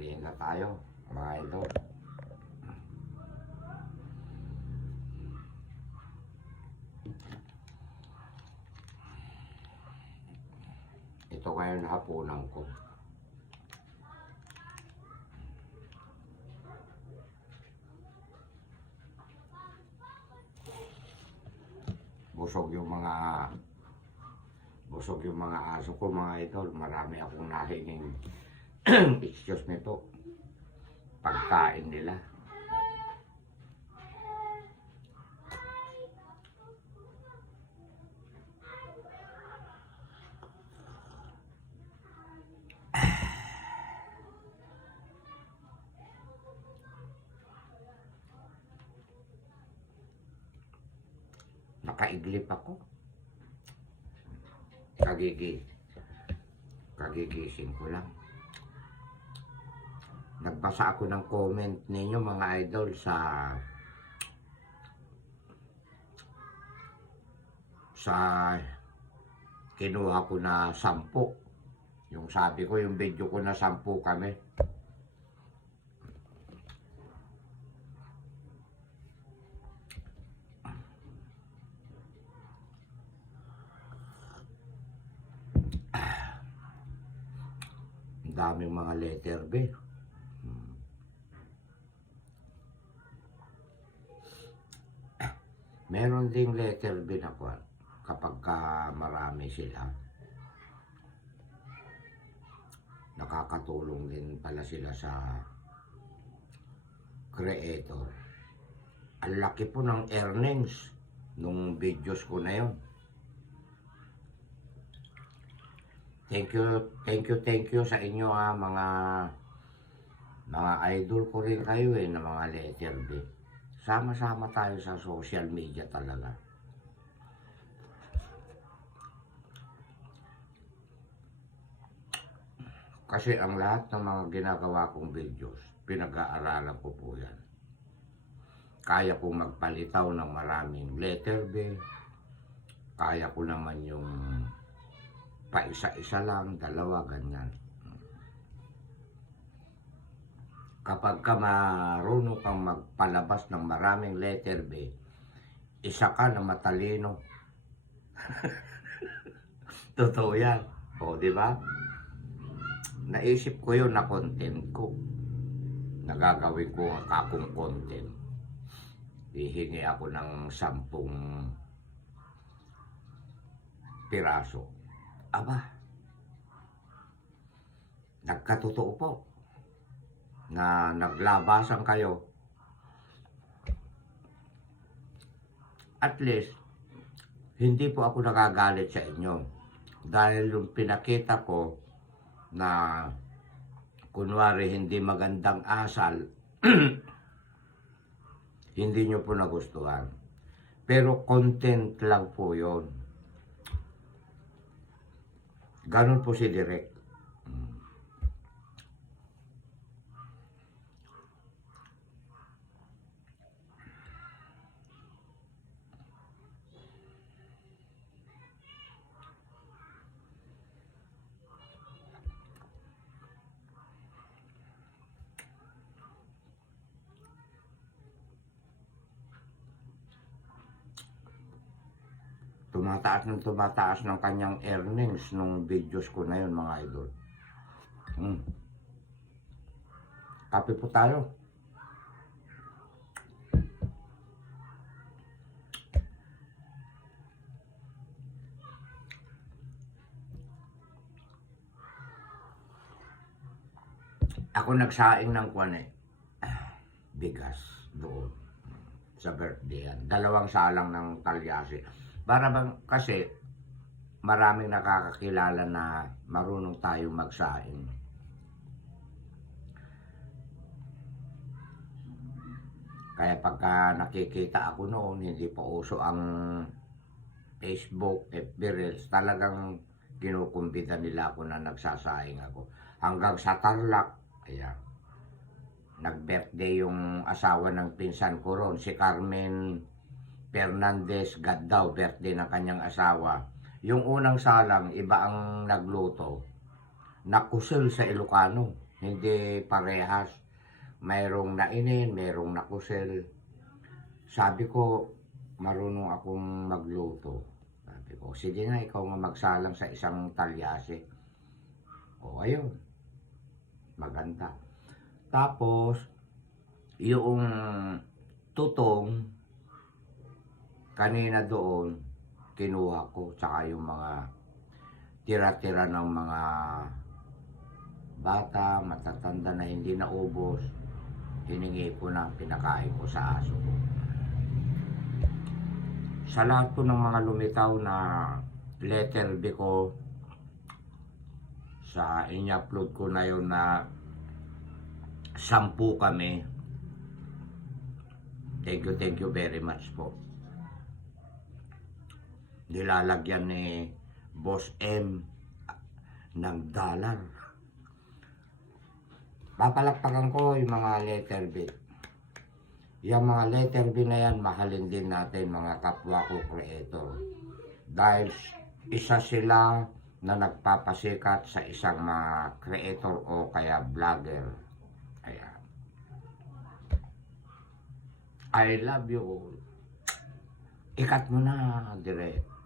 merienda tayo, mga idol. Ito ngayon hapunan ko. Busog yung mga aso ko, mga idol. Marami akong nahinging excuse nito. Pagkain nila. Nakaiglip ako. Kagigising ko lang. Nagbasa ako ng comment ninyo, mga idol, sa kinuha ko na 10. Yung sabi ko, yung video ko na 10 kami. Ang daming mga letter B. Meron ding letter B na kwan kapag marami sila. Nakakatulong din pala sila sa creator. Ang laki po ng earnings nung videos ko na yun. Thank you sa inyo, mga idol ko rin kayo na mga letter B. Sama-sama tayo sa social media talaga. Kasi ang lahat ng mga ginagawa kong videos, pinag-aaralan ko po yan. Kaya kong magpalitaw ng maraming letter B. Kaya ko naman yung paisa-isa lang, dalawa, ganyan. Kapag ka marunong kang magpalabas ng maraming letter B, isa ka na matalino. Totoo yan. O, di ba? Naisip ko yun na content ko. Nagagawin ko akong content. Hihingi ako ng 10 piraso. Aba, nagkatotoo po na naglabasan kayo. At least, hindi po ako nagagalit sa inyo. Dahil yung pinakita ko na kunwari hindi magandang asal, hindi nyo po nagustuhan. Pero content lang po yun. Ganun po si Direk. Tumataas ng kanyang earnings nung videos ko na yun, mga idol. Kape po tayo. Ako nagsaing ng bigas doon sa birthday yan. 2 salang ng talyasi. Para bang kasi maraming nakakakilala na marunong tayo magsaing. Kaya pagka nakikita ako noon, hindi pa uso ang Facebook, FB Reels, talagang kinukumbida nila ako na nagsasaing ako. Hanggang sa Tarlac, ayan. Nag-birthday yung asawa ng pinsan ko ron, si Carmen Fernandez Gaddaw, birthday ng kanyang asawa. Yung unang salang, iba ang nagluto. Nakusil sa Ilocano. Hindi parehas. Mayroong nainin, mayroong nakusel. Sabi ko, marunong akong magluto. Sabi ko, sige nga, ikaw nga magsalang sa isang talyase. O, ayun. Maganda. Tapos, yung tutong, kanina doon, kinuha ko, tsaka yung mga tira-tira ng mga bata, matatanda na hindi naubos, hiningi ko na, pinakain ko sa aso ko. Sa lahat po ng mga lumitaw na letter B ko, sa in-upload ko na yun na 10 kami. Thank you very much po. Nilalagyan ni Boss M ng dollar. Papalakpakan ko yung mga letter B. Yung mga letter B na yan, mahalin din natin mga kapwa ko creator. Dahil isa sila na nagpapasikat sa isang mga creator o kaya vlogger. Ayan. I love you all. Ikat mo na, direct.